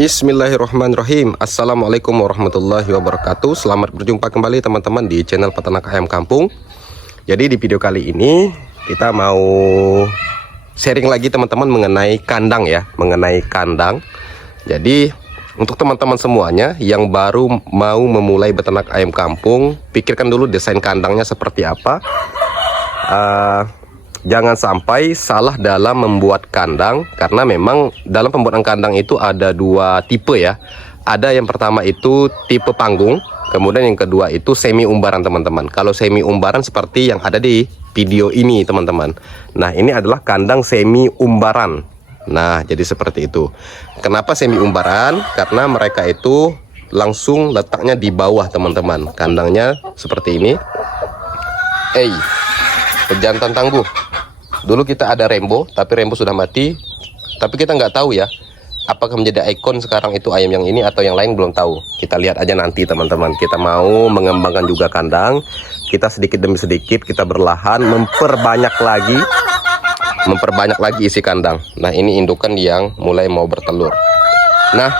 Bismillahirrahmanirrahim. Assalamualaikum warahmatullahi wabarakatuh. Selamat berjumpa kembali teman-teman di channel Peternak Ayam Kampung. Jadi di video kali ini kita mau sharing lagi teman-teman mengenai kandang ya, mengenai kandang. Jadi untuk teman-teman semuanya yang baru mau memulai beternak ayam kampung, pikirkan dulu desain kandangnya seperti apa. Jangan sampai salah dalam membuat kandang, karena memang dalam pembuatan kandang itu ada dua tipe ya. Ada yang pertama itu tipe panggung, kemudian yang kedua itu semi umbaran teman-teman. Kalau semi umbaran seperti yang ada di video ini teman-teman. Nah, ini adalah kandang semi umbaran. Nah, jadi seperti itu. Kenapa semi umbaran? Karena mereka itu langsung letaknya di bawah teman-teman. Kandangnya seperti ini. Pejantan tangguh. Dulu kita ada Rembo, tapi Rembo sudah mati. Tapi kita nggak tahu ya, apakah menjadi ikon sekarang itu ayam yang ini atau yang lain, belum tahu. Kita lihat aja nanti teman-teman. Kita mau mengembangkan juga kandang. Kita sedikit demi sedikit, kita berlahan memperbanyak lagi isi kandang. Nah, ini indukan yang mulai mau bertelur. Nah,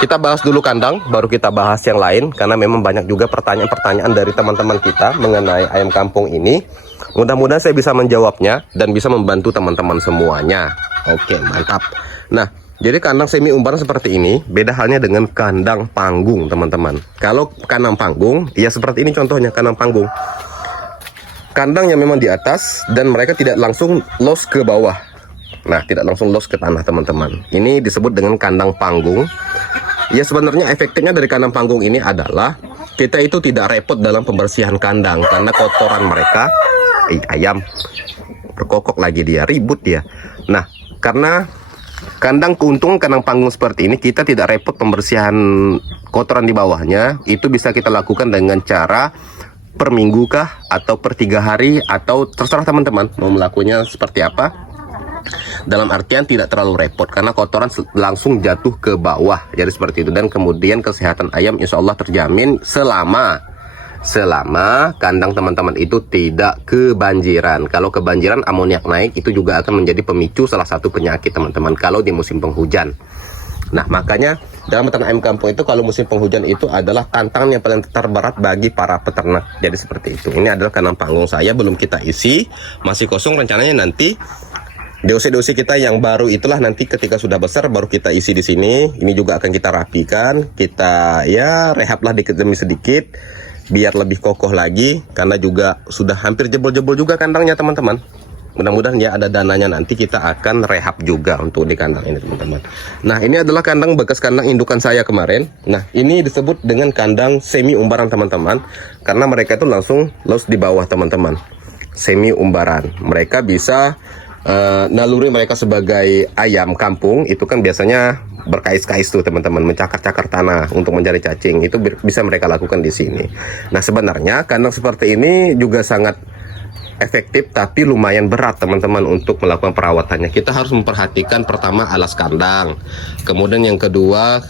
kita bahas dulu kandang, baru kita bahas yang lain, karena memang banyak juga pertanyaan-pertanyaan dari teman-teman kita mengenai ayam kampung ini. Mudah-mudahan saya bisa menjawabnya dan bisa membantu teman-teman semuanya. Oke, mantap. Nah, jadi kandang semi umbaran seperti ini, beda halnya dengan kandang panggung teman-teman. Kalau kandang panggung, ya seperti ini contohnya kandang panggung. Kandang yang memang di atas dan mereka tidak langsung los ke bawah. Nah, tidak langsung los ke tanah teman-teman. Ini disebut dengan kandang panggung. Ya, sebenarnya efektifnya dari kandang panggung ini adalah kita itu tidak repot dalam pembersihan kandang, karena kotoran mereka, ayam berkokok lagi, dia ribut dia. Nah, karena keuntungan kandang panggung seperti ini, kita tidak repot pembersihan kotoran di bawahnya. Itu bisa kita lakukan dengan cara per minggu kah, atau per 3 hari, atau terserah teman-teman mau melakukannya seperti apa. Dalam artian tidak terlalu repot, karena kotoran langsung jatuh ke bawah. Jadi seperti itu. Dan kemudian kesehatan ayam insya Allah terjamin selama kandang teman-teman itu tidak kebanjiran. Kalau kebanjiran, amoniak naik, itu juga akan menjadi pemicu salah satu penyakit teman-teman kalau di musim penghujan. Nah, makanya dalam beternak ayam kampung itu, kalau musim penghujan itu adalah tantangan yang paling terberat bagi para peternak. Jadi seperti itu. Ini adalah kandang panggung saya, belum kita isi, masih kosong. Rencananya nanti DOC kita yang baru itulah nanti ketika sudah besar baru kita isi di sini. Ini juga akan kita rapikan, kita ya rehablah dikit demi sedikit biar lebih kokoh lagi, karena juga sudah hampir jebol-jebol juga kandangnya teman-teman. Mudah-mudahan ya ada dananya, nanti kita akan rehab juga untuk di kandang ini teman-teman. Nah, ini adalah kandang bekas kandang indukan saya kemarin. Nah, ini disebut dengan kandang semi umbaran teman-teman, karena mereka itu langsung los di bawah teman-teman. Semi umbaran, mereka bisa naluri mereka sebagai ayam kampung itu kan biasanya berkais-kais tuh teman-teman, mencakar-cakar tanah untuk mencari cacing. Itu bisa mereka lakukan di sini. Nah, sebenarnya kandang seperti ini juga sangat efektif, tapi lumayan berat teman-teman untuk melakukan perawatannya. Kita harus memperhatikan pertama alas kandang, kemudian yang kedua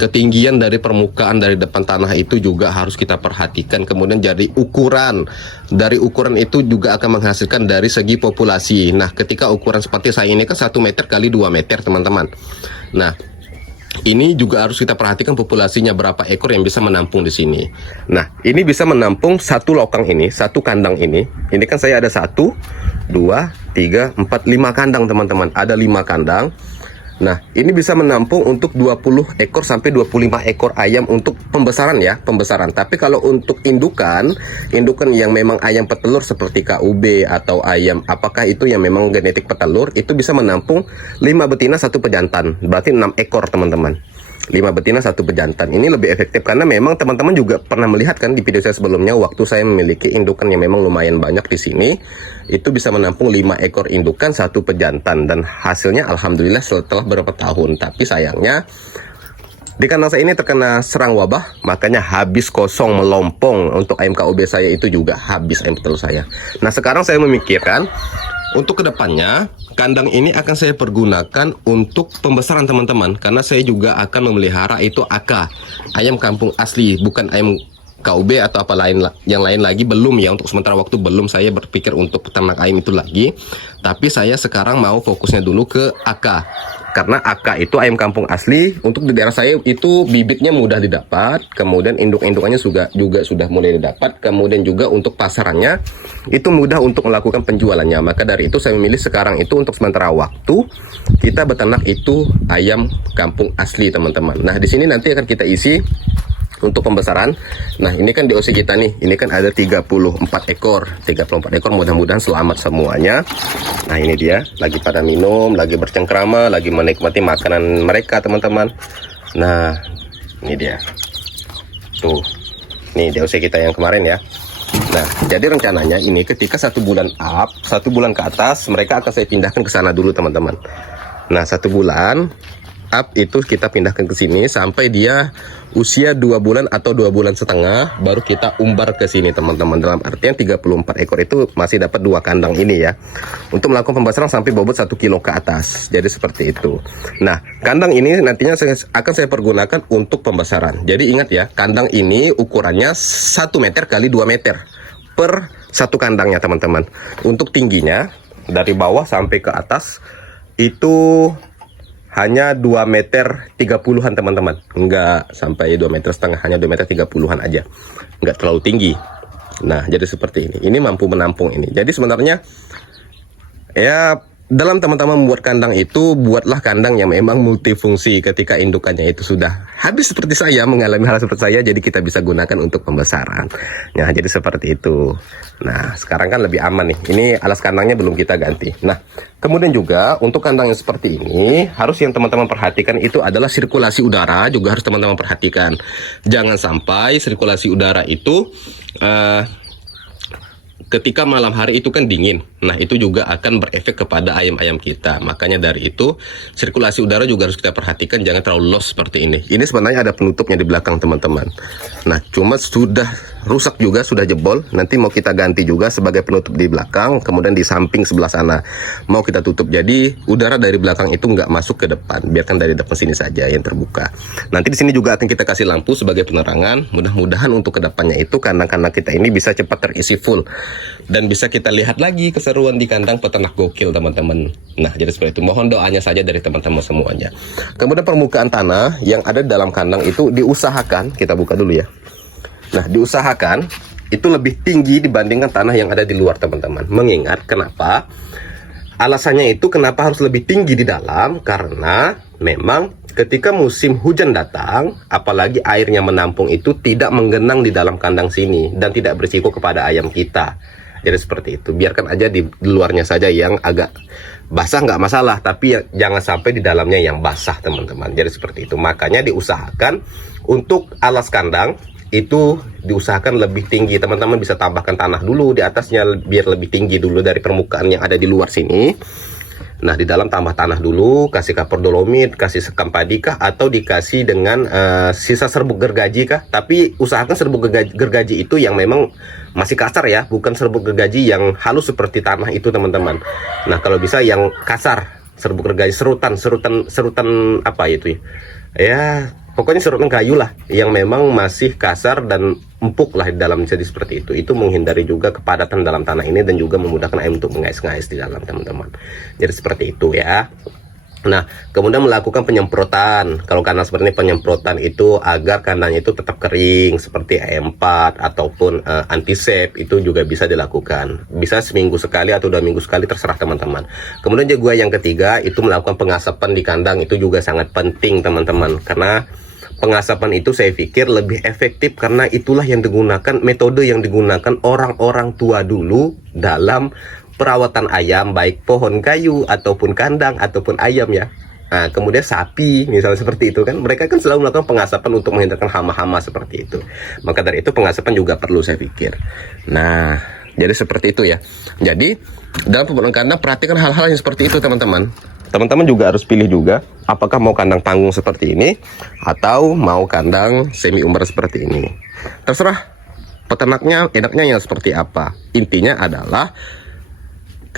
ketinggian dari permukaan dari depan tanah itu juga harus kita perhatikan. Kemudian dari ukuran itu juga akan menghasilkan dari segi populasi. Nah, ketika ukuran seperti saya ini kan 1 meter kali 2 meter teman-teman. Nah, ini juga harus kita perhatikan populasinya berapa ekor yang bisa menampung di sini. Nah, ini bisa menampung satu lokang ini, satu kandang ini. Ini kan saya ada 1, 2, 3, 4, 5 kandang teman-teman. Ada 5 kandang. Nah, ini bisa menampung untuk 20 ekor sampai 25 ekor ayam untuk pembesaran ya, pembesaran. Tapi kalau untuk indukan yang memang ayam petelur seperti KUB atau ayam apakah itu yang memang genetik petelur, itu bisa menampung 5 betina 1 pejantan. Berarti 6 ekor teman-teman. 5 betina 1 pejantan. Ini lebih efektif karena memang teman-teman juga pernah melihat kan di video saya sebelumnya, waktu saya memiliki indukan yang memang lumayan banyak di sini, itu bisa menampung 5 ekor indukan 1 pejantan, dan hasilnya alhamdulillah setelah beberapa tahun. Tapi sayangnya di kandang saya ini terkena serang wabah, makanya habis kosong, melompong. Untuk ayam KUB saya itu juga habis ayam petelur saya. Nah, sekarang saya memikirkan untuk kedepannya kandang ini akan saya pergunakan untuk pembesaran teman-teman, karena saya juga akan memelihara itu AK, ayam kampung asli, bukan ayam KUB atau apa yang lain lagi. Belum ya, untuk sementara waktu belum saya berpikir untuk peternak ayam itu lagi. Tapi saya sekarang mau fokusnya dulu ke AK karena AK itu ayam kampung asli. Untuk di daerah saya itu bibitnya mudah didapat, kemudian induk-indukannya juga sudah mulai didapat, kemudian juga untuk pasarannya itu mudah untuk melakukan penjualannya. Maka dari itu saya memilih sekarang itu untuk sementara waktu kita beternak itu ayam kampung asli, teman-teman. Nah, di sini nanti akan kita isi untuk pembesaran. Nah, ini kan DOC kita nih, ini kan ada 34 ekor. Mudah-mudahan selamat semuanya. Nah, ini dia lagi pada minum, lagi bercengkrama, lagi menikmati makanan mereka, teman-teman. Nah, ini dia tuh, nih DOC kita yang kemarin ya. Nah, jadi rencananya ini ketika 1 bulan up, 1 bulan ke atas, mereka akan saya pindahkan ke sana dulu, teman-teman. Nah, 1 bulan up itu kita pindahkan ke sini sampai dia usia 2 bulan atau 2 bulan setengah, baru kita umbar ke sini, teman-teman. Dalam artian 34 ekor itu masih dapat 2 kandang ini ya, untuk melakukan pembesaran sampai bobot 1 kilo ke atas. Jadi seperti itu. Nah, kandang ini nantinya akan saya pergunakan untuk pembesaran. Jadi ingat ya, kandang ini ukurannya 1 meter kali 2 meter per 1 kandangnya, teman-teman. Untuk tingginya dari bawah sampai ke atas itu hanya 2 meter 30-an, teman-teman. Enggak sampai 2 meter setengah, hanya 2 meter 30-an aja. Enggak terlalu tinggi. Nah, jadi seperti ini. Ini mampu menampung ini. Jadi sebenarnya ya, dalam teman-teman membuat kandang itu, buatlah kandang yang memang multifungsi. Ketika indukannya itu sudah habis seperti saya, mengalami hal seperti saya, jadi kita bisa gunakan untuk pembesaran. Nah, jadi seperti itu. Nah, sekarang kan lebih aman nih. Ini alas kandangnya belum kita ganti. Nah, kemudian juga untuk kandang yang seperti ini, harus yang teman-teman perhatikan itu adalah sirkulasi udara, juga harus teman-teman perhatikan. Jangan sampai sirkulasi udara itu ketika malam hari itu kan dingin. Nah, itu juga akan berefek kepada ayam-ayam kita. Makanya dari itu, sirkulasi udara juga harus kita perhatikan, jangan terlalu loss seperti ini. Ini sebenarnya ada penutupnya di belakang, teman-teman. Nah, cuma sudah rusak juga, sudah jebol. Nanti mau kita ganti juga sebagai penutup di belakang, kemudian di samping sebelah sana mau kita tutup. Jadi, udara dari belakang itu nggak masuk ke depan. Biarkan dari depan sini saja yang terbuka. Nanti di sini juga akan kita kasih lampu sebagai penerangan. Mudah-mudahan untuk kedepannya itu kandang-kandang kita ini bisa cepat terisi full. Dan bisa kita lihat lagi keseruan di kandang peternak gokil, teman-teman. Nah, jadi seperti itu. Mohon doanya saja dari teman-teman semuanya. Kemudian permukaan tanah yang ada di dalam kandang itu diusahakan, kita buka dulu ya. Nah, diusahakan itu lebih tinggi dibandingkan tanah yang ada di luar, teman-teman. Mengingat kenapa? Alasannya itu kenapa harus lebih tinggi di dalam, karena memang ketika musim hujan datang, apalagi airnya menampung itu tidak menggenang di dalam kandang sini dan tidak berisiko kepada ayam kita. Jadi seperti itu. Biarkan aja di luarnya saja yang agak basah, nggak masalah, tapi jangan sampai di dalamnya yang basah, teman-teman. Jadi seperti itu. Makanya diusahakan untuk alas kandang itu diusahakan lebih tinggi. Teman-teman bisa tambahkan tanah dulu di atasnya biar lebih tinggi dulu dari permukaan yang ada di luar sini. Nah, di dalam tambah tanah dulu, kasih kapur dolomit, kasih sekam padi kah, atau dikasih dengan sisa serbuk gergaji kah. Tapi usahakan serbuk gergaji itu yang memang masih kasar ya, bukan serbuk gergaji yang halus seperti tanah itu, teman-teman. Nah, kalau bisa yang kasar, serbuk gergaji, serutan apa itu ya? Ya, pokoknya serutan kayu lah, yang memang masih kasar dan empuk lah di dalam, jadi seperti itu. Itu menghindari juga kepadatan dalam tanah ini dan juga memudahkan ayam untuk mengais-ngais di dalam, teman-teman. Jadi seperti itu ya. Nah, kemudian melakukan penyemprotan. Kalau kandang seperti ini, penyemprotan itu agar kandangnya itu tetap kering seperti AM4 ataupun antisep itu juga bisa dilakukan. Bisa seminggu sekali atau 2 minggu sekali, terserah teman-teman. Kemudian juga yang ketiga itu melakukan pengasapan di kandang, itu juga sangat penting, teman-teman. Karena pengasapan itu saya pikir lebih efektif karena itulah yang digunakan, metode yang digunakan orang-orang tua dulu dalam perawatan ayam, baik pohon kayu ataupun kandang ataupun ayam ya. Nah, kemudian sapi misalnya seperti itu kan, mereka kan selalu melakukan pengasapan untuk menghindarkan hama-hama seperti itu. Maka dari itu pengasapan juga perlu, saya pikir. Nah, jadi seperti itu ya. Jadi dalam pembuatan kandang perhatikan hal-hal yang seperti itu, teman-teman. Teman-teman juga harus pilih juga apakah mau kandang tanggung seperti ini atau mau kandang semi umbar seperti ini. Terserah peternaknya enaknya yang seperti apa. Intinya adalah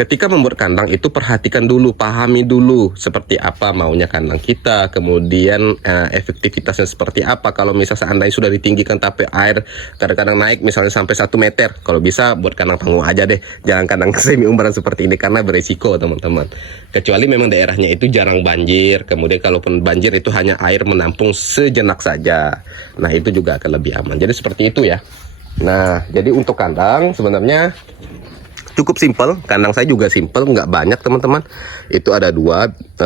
ketika membuat kandang itu perhatikan dulu, pahami dulu seperti apa maunya kandang kita, kemudian efektivitasnya seperti apa. Kalau misalnya seandainya sudah ditinggikan tapi air kadang-kadang naik misalnya sampai 1 meter, kalau bisa buat kandang panggung aja deh, jangan kandang semi umbaran seperti ini karena beresiko teman-teman. Kecuali memang daerahnya itu jarang banjir, kemudian kalaupun banjir itu hanya air menampung sejenak saja. Nah itu juga akan lebih aman. Jadi seperti itu ya. Nah jadi untuk kandang sebenarnya cukup simpel, kandang saya juga simpel, nggak banyak teman-teman. Itu ada 2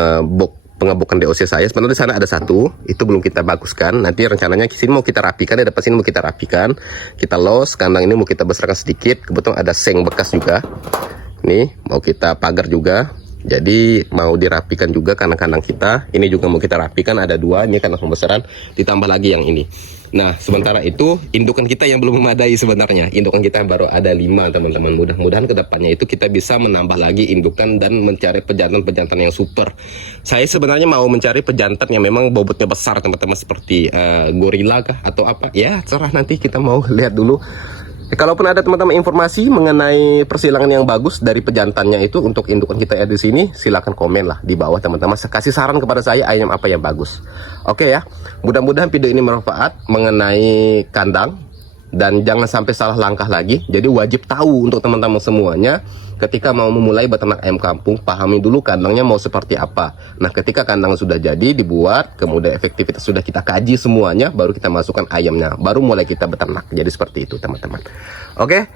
pengebukan DOC saya. Sebenarnya di sana ada 1, itu belum kita baguskan. Nanti rencananya sini mau kita rapikan, di depan sini mau kita rapikan. Kita los, kandang ini mau kita besarkan sedikit. Kebetulan ada seng bekas juga. Nih mau kita pagar juga. Jadi mau dirapikan juga kandang-kandang kita. Ini juga mau kita rapikan, ada 2. Ini kandang pembesaran, ditambah lagi yang ini. Nah sementara itu indukan kita yang belum memadai sebenarnya. Indukan kita baru ada 5 teman-teman. Mudah-mudahan kedepannya itu kita bisa menambah lagi indukan dan mencari pejantan-pejantan yang super. Saya sebenarnya mau mencari pejantan yang memang bobotnya besar teman-teman, seperti gorila kah atau apa. Ya cerah, nanti kita mau lihat dulu. Kalaupun ada teman-teman informasi mengenai persilangan yang bagus dari pejantannya itu untuk indukan kita ya di sini, silakan komen lah di bawah teman-teman. Kasih saran kepada saya ayam apa yang bagus. Oke ya, mudah-mudahan video ini bermanfaat mengenai kandang. Dan jangan sampai salah langkah lagi. Jadi wajib tahu untuk teman-teman semuanya, ketika mau memulai beternak ayam kampung, pahami dulu kandangnya mau seperti apa. Nah ketika kandang sudah jadi dibuat, kemudian efektivitas sudah kita kaji semuanya, baru kita masukkan ayamnya, baru mulai kita beternak. Jadi seperti itu teman-teman. Oke,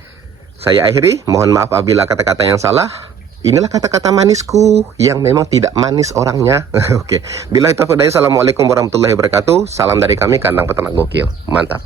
saya akhiri. Mohon maaf apabila kata-kata yang salah. Inilah kata-kata manisku yang memang tidak manis orangnya. Oke, bila itu, assalamualaikum warahmatullahi wabarakatuh. Salam dari kami, kandang peternak gokil. Mantap.